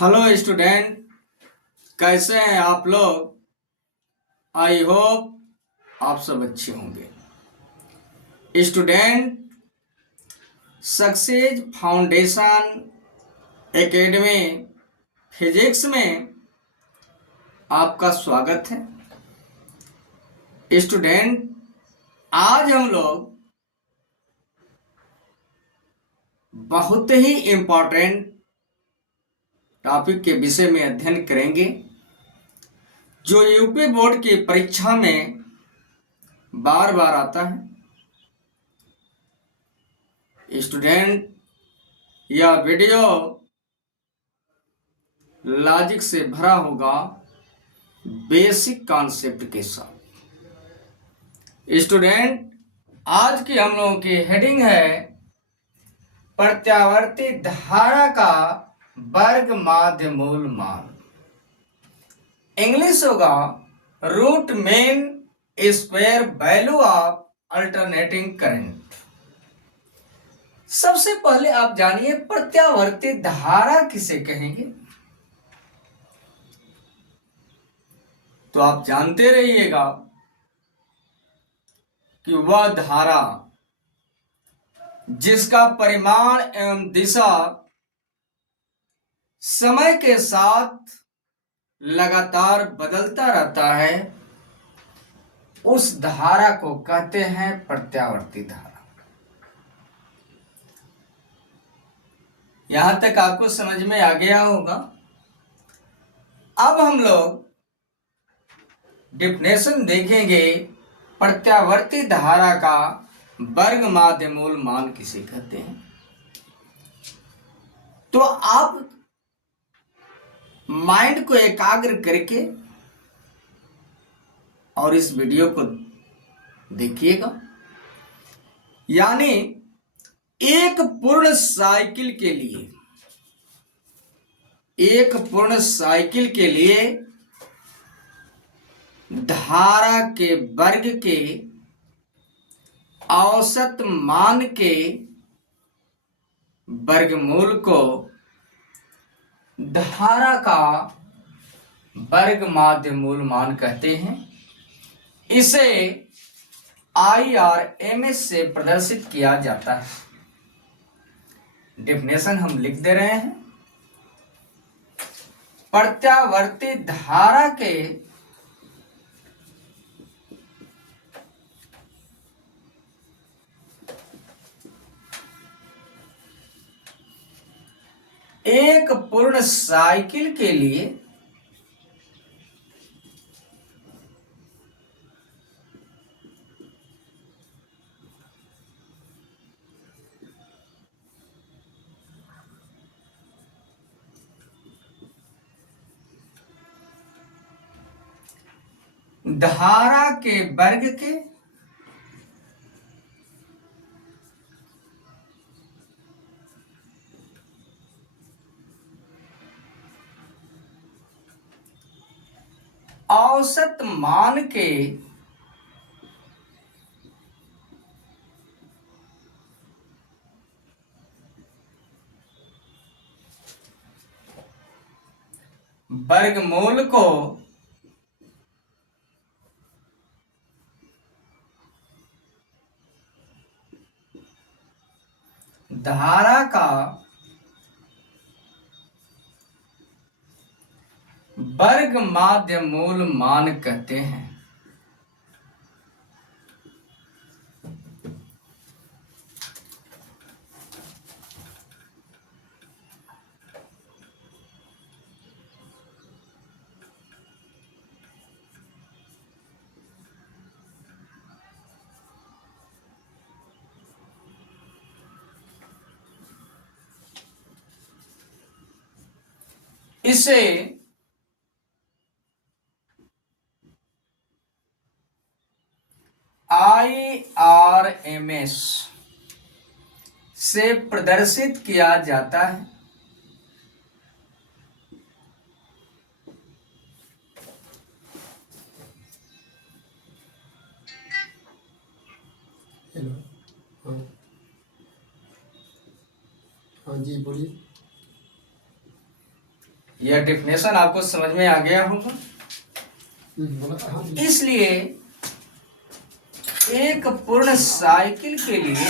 Hello student, कैसे हैं आप लोग। आई होप आप सब अच्छे होंगे। Student, success foundation academy physics में आपका स्वागत है। स्टूडेंट, आज हम लोग बहुत ही इम्पोर्टेंट टॉपिक के विषय में अध्ययन करेंगे जो यूपी बोर्ड की परीक्षा में बार बार आता है। स्टूडेंट, यह वीडियो लॉजिक से भरा होगा, बेसिक कॉन्सेप्ट के साथ। स्टूडेंट, आज की हम लोगों की हेडिंग है प्रत्यावर्ती धारा का वर्ग माध्य मूल मान। इंग्लिश होगा root mean square value of alternating current. सबसे पहले आप जानिए प्रत्यावर्ती धारा किसे कहेंगे। तो आप जानते रहिएगा कि वह धारा जिसका परिमाण एवं दिशा समय के साथ लगातार बदलता रहता है, उस धारा को कहते हैं प्रत्यावर्ती धारा। यहां तक आपको समझ में आ गया होगा। अब हम लोग डेफिनेशन देखेंगे प्रत्यावर्ती धारा का वर्ग माध्य मूल मान किसे कहते हैं। तो आप माइंड को एकाग्र करके और इस वीडियो को देखिएगा। यानी एक पूर्ण साइकिल के लिए धारा के वर्ग के औसत मान के वर्गमूल को धारा का वर्ग माध्य मूल मान कहते हैं। इसे IRMS से प्रदर्शित किया जाता है। डेफिनेशन हम लिख दे रहे हैं। प्रत्यावर्ती धारा के एक पूर्ण साइकिल के लिए धारा के वर्ग के औसत मान के वर्गमूल को धारा का वर्ग माध्य मूल मान कहते हैं। इसे IRMS से प्रदर्शित किया जाता है। हेलो। हाँ हाँ जी बोलिए। यह डेफिनेशन आपको समझ में आ गया होगा। इसलिए एक पूर्ण साइकिल के लिए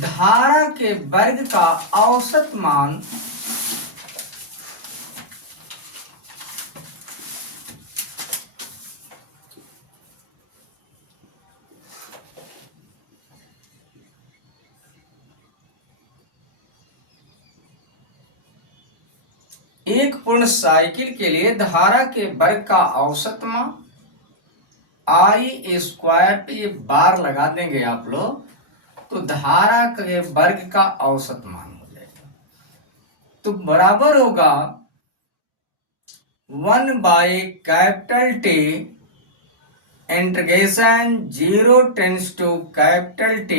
धारा के वर्ग का औसत मान एक पूर्ण साइकिल के लिए धारा के वर्ग का औसत मान I स्क्वायर पे ये बार लगा देंगे आप लोग, तो धारा के वर्ग का औसत मान हो जाएगा। तो बराबर होगा 1/T integration 0 tends to T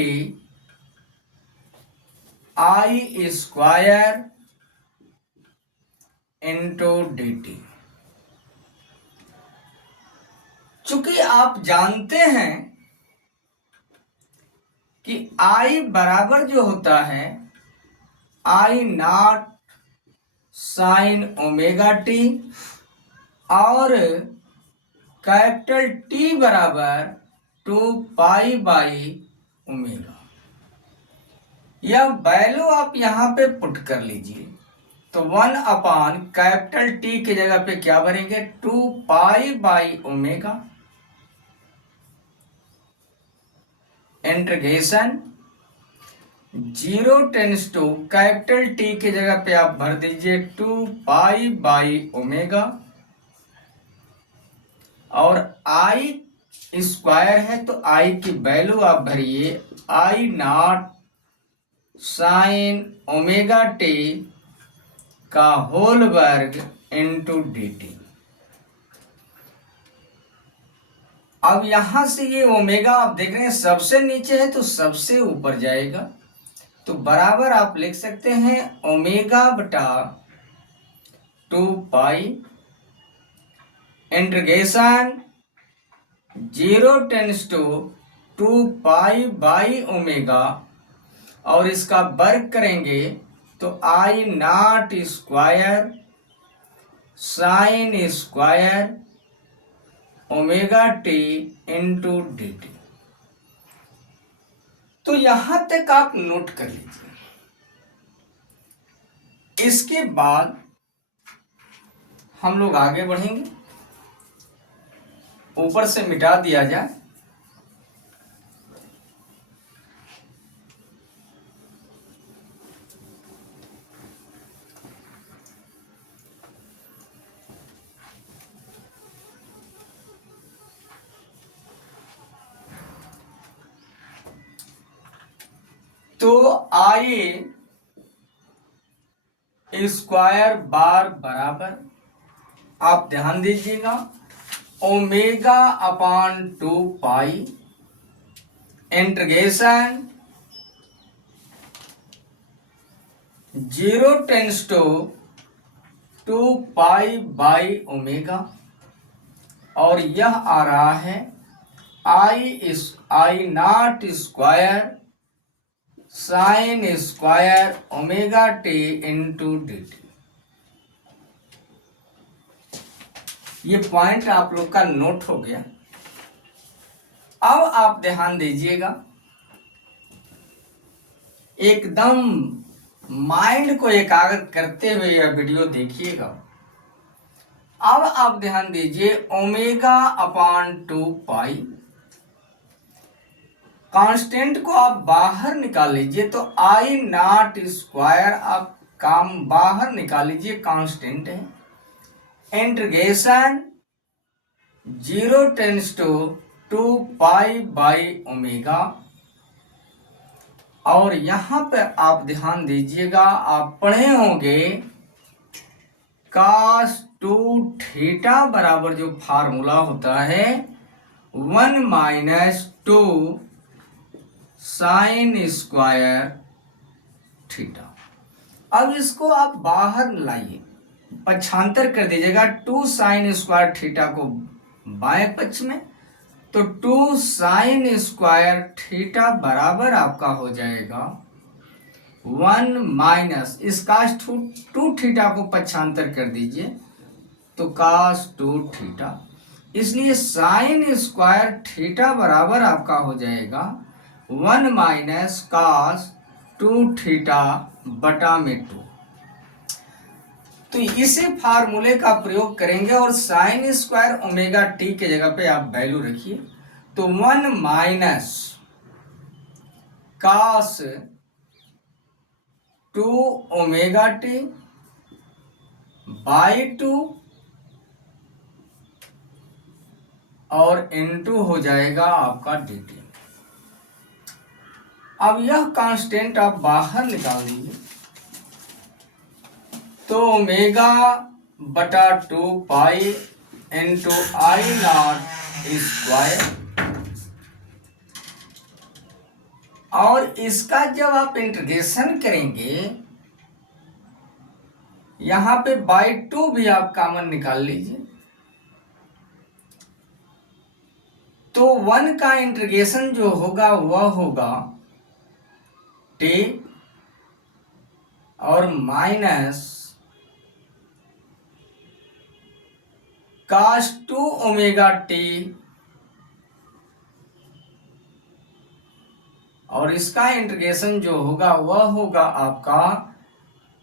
I square into dt। चूंकि आप जानते हैं कि I बराबर जो होता है I not sine omega T और कैपिटल T बराबर 2π/ओमेगा। यह वैल्यू आप यहां पे पुट कर लीजिए, तो 1 कैपिटल T की जगह पे क्या भरेंगे 2π/ओमेगा integration 0 tends to capital T की जगह पे आप भर दीजिए 2π/ओमेगा और I स्क्वायर है तो I की वैल्यू आप भरिए I not sine omega T का होल वर्ग इंटू dt। अब यहां से ये ओमेगा आप देख रहे हैं सबसे नीचे है तो सबसे ऊपर जाएगा, तो बराबर आप लिख सकते हैं ओमेगा बटा 2π इंटीग्रेशन 0 टेंस टू 2π/ओमेगा और इसका वर्ग करेंगे तो I naught square sine square omega T into dt। तो यहां तक आप नोट कर लीजिए। इसके बाद हम लोग आगे बढ़ेंगे, ऊपर से मिटा दिया जाए। तो आइए स्क्वायर बार बराबर आप ध्यान दीजिएगा omega upon 2π integration 0 tends to 2π/ओमेगा और यह आ रहा है I naught square sine square omega T into dt। ये पॉइंट आप लोग का नोट हो गया। अब आप ध्यान दीजिएगा, एकदम माइंड को एकाग्र करते हुए यह वीडियो देखिएगा। अब आप ध्यान दीजिए ओमेगा अपॉन 2π कांस्टेंट को आप बाहर निकाल लीजिए, तो I नॉट स्क्वायर आप काम बाहर निकाल लीजिए, कांस्टेंट है इंटीग्रेशन 0 टेंस टू 2π/ओमेगा और यहां पर आप ध्यान दीजिएगा आप पढ़े होंगे cos 2θ बराबर जो फार्मूला होता है 1 - 2 साइन स्क्वायर थीटा। अब इसको आप बाहर लाइए, पक्षांतर कर दीजिएगा। 2 साइन स्क्वायर थीटा को बाएं पक्ष में, तो 2 साइन स्क्वायर थीटा बराबर आपका हो जाएगा 1 माइनस इस कास 2 थीटा को पक्षांतर कर दीजिए तो कास 2 थीटा। इसलिए साइन स्क्वायर थीटा बराबर आपका हो जाएगा 1 माइनस कास 2 थीटा बटा में 2। तो इसी फार्मूले का प्रयोग करेंगे और साइन स्क्वायर ओमेगा टी के जगह पे आप वैल्यू रखिए, तो 1 minus cos 2 omega t by 2 और इनटू हो जाएगा आपका dt। अब यह कांस्टेंट आप बाहर निकाल दीजिए, तो ओमेगा बटा 2 पाई इंटू आई नॉट स्क्वायर, और इसका जब आप इंटीग्रेशन करेंगे यहां पे बाई 2 भी आप कॉमन निकाल लीजिए, तो 1 का इंटीग्रेशन जो होगा वह होगा टी और माइनस कास 2 ओमेगा टी, और इसका इंटीग्रेशन जो होगा वह होगा आपका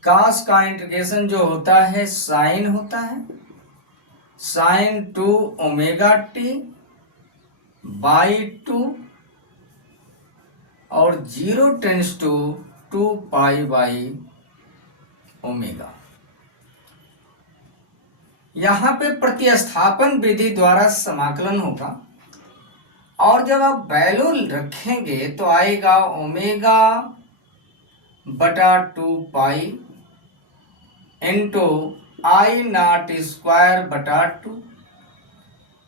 कास का इंटीग्रेशन जो होता है साइन होता है, साइन 2 ओमेगा टी बाई 2 और 0 tends to 2 pi by omega. यहां पे प्रतिस्थापन विधि द्वारा समाकलन होगा, और जब आप वैल्यू रखेंगे तो आएगा ओमेगा बटा 2 पाई इंटू आई नॉट स्क्वायर बटा 2,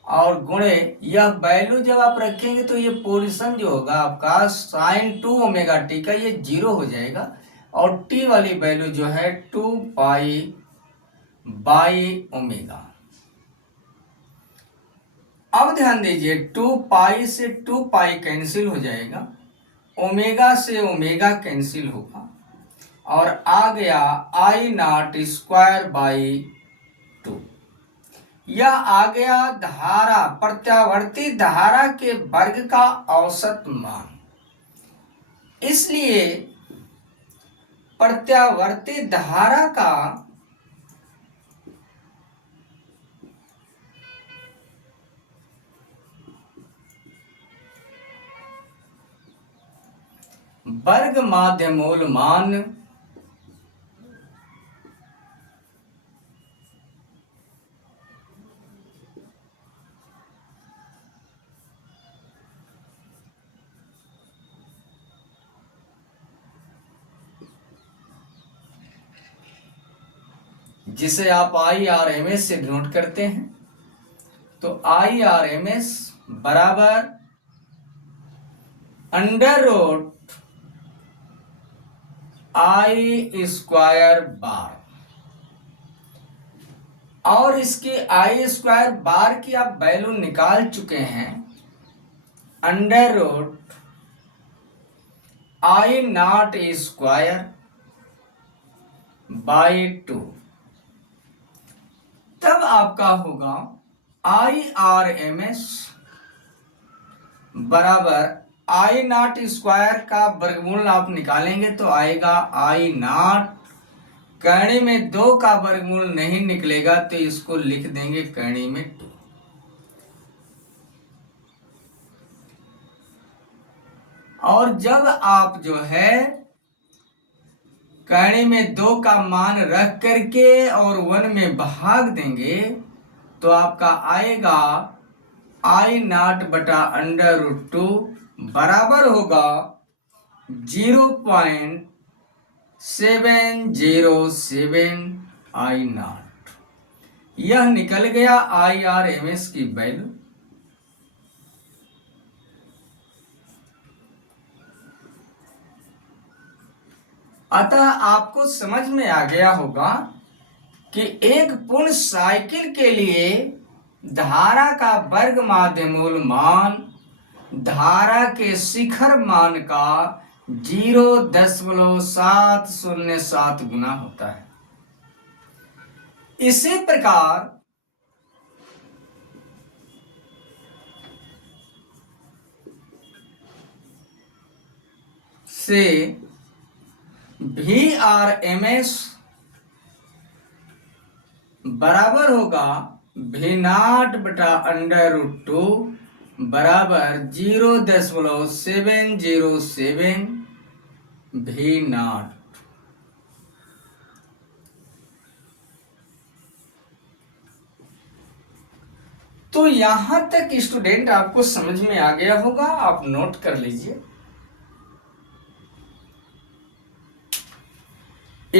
और गुणे यह वैल्यू जब आप रखेंगे तो ये पोजीशन जो होगा आपका साइन 2 ओमेगा टी का ये 0 हो जाएगा, और टी वाली वैल्यू जो है 2 पाई बाई ओमेगा। अब ध्यान दीजिए 2 पाई से 2 पाई कैंसिल हो जाएगा, ओमेगा से ओमेगा कैंसिल होगा, और आ गया आई नॉट स्क्वायर बाई 2। यह आ गया धारा, प्रत्यावर्ती धारा के वर्ग का औसत मान। इसलिए प्रत्यावर्ती धारा का वर्ग माध्य मूल मान जिसे आप IRMS से डिनोट करते हैं, तो IRMS बराबर under root I square bar, और इसकी आई स्क्वायर बार की आप वैल्यू निकाल चुके हैं, under root I naught square by 2। तब आपका होगा IRMS बराबर आई नॉट स्क्वायर का वर्गमूल आप निकालेंगे तो आएगा आई नॉट, करणी में 2 का वर्गमूल नहीं निकलेगा तो इसको लिख देंगे करणी में 2। और जब आप जो है करणी में 2 का मान रख करके और 1 में भाग देंगे तो आपका आएगा आई नॉट बटा अंडर रूट 2 बराबर होगा 0.707 आई नॉट। यह निकल गया IRMS की वैल्यू। अतः आपको समझ में आ गया होगा कि एक पूर्ण साइकिल के लिए धारा का वर्ग माध्यमूल मान धारा के शिखर मान का 0.707 गुना होता है। इसी प्रकार से VRMS बराबर होगा V0/√2 बराबर 0.707 V0। तो यहां तक स्टूडेंट आपको समझ में आ गया होगा, आप नोट कर लीजिए।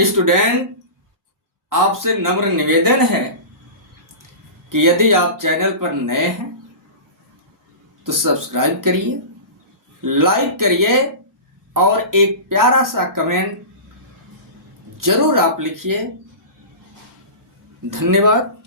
स्टूडेंट, आपसे नम्र निवेदन है कि यदि आप चैनल पर नए हैं तो सब्सक्राइब करिए, लाइक करिए और एक प्यारा सा कमेंट जरूर आप लिखिए। धन्यवाद।